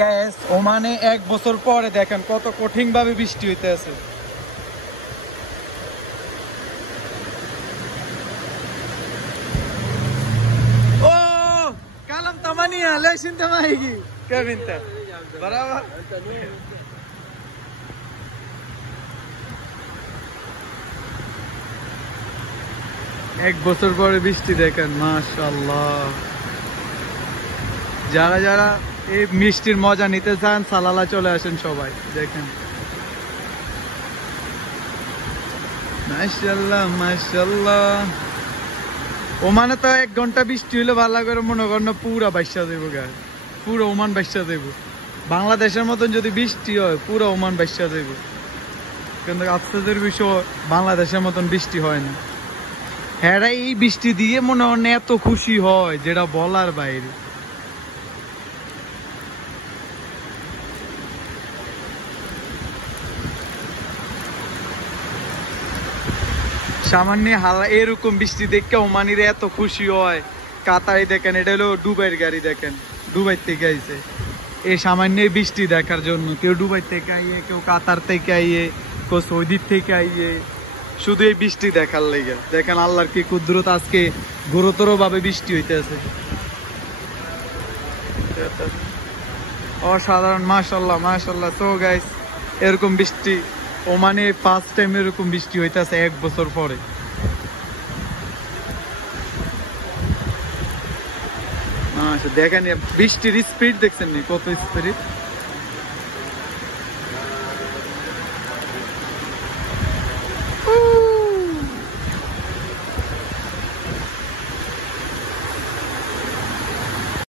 গ্যাস ওমানে এক বছর পরে দেখেন কত কঠিন ভাবে বৃষ্টি হইতে আছে। ও কালাম তামানিয়া লেসিন তামাইগি কেবিনটা বরাবর এক বছর পরে বৃষ্টি দেখেন মাশাআল্লাহ। যারা যারা এই মিষ্টির মজা নিতে চান সালালা চলে আসেন সবাই দেখেন। মাশাআল্লাহ মাশাআল্লাহ। ওমানে তো 1 ঘন্টা বৃষ্টি হইলে ভালো করে মনে করেন পুরা বাইশা দেবো গা, পুরো ওমান বাইশা দেবো। বাংলাদেশের মতন যদি বৃষ্টি হয় পুরো ওমান বাইশা দেবো, কিন্তু আফসোসের বিষয় বাংলাদেশের মতন বৃষ্টি হয় না। হ্যাঁ এই বৃষ্টি দিয়ে মনে হয় এত খুশি হয় যেটা বলার বাইরে। সামান্য হালা এরকম বৃষ্টি দেখে ওমানিরা এত খুশি হয়। কাতারে দেখেন, এটা হলো দুবাইয়ের গাড়ি, দেখেন দুবাই থেকে আইছে এই সামান্য বৃষ্টি দেখার জন্য। কেউ দুবাই থেকে আইয়ে, কেউ কাতার থেকে আইয়ে, কেউ সৌদি থেকে আইয়ে, শুধু এই বৃষ্টি দেখার লেগে। দেখেন আল্লাহর কি কুদরত, আজকে গুরুতর ভাবে বৃষ্টি হইতেছে অসাধারণ। মাশাআল্লাহ মাশাআল্লাহ। সো গাইস এরকম বৃষ্টি ওমানে ফার্স্ট টাইম এরকম বৃষ্টি হইতেছে 1 বছর পরে। দেখেন বৃষ্টির স্পিড দেখছেন নি, কত স্পিড।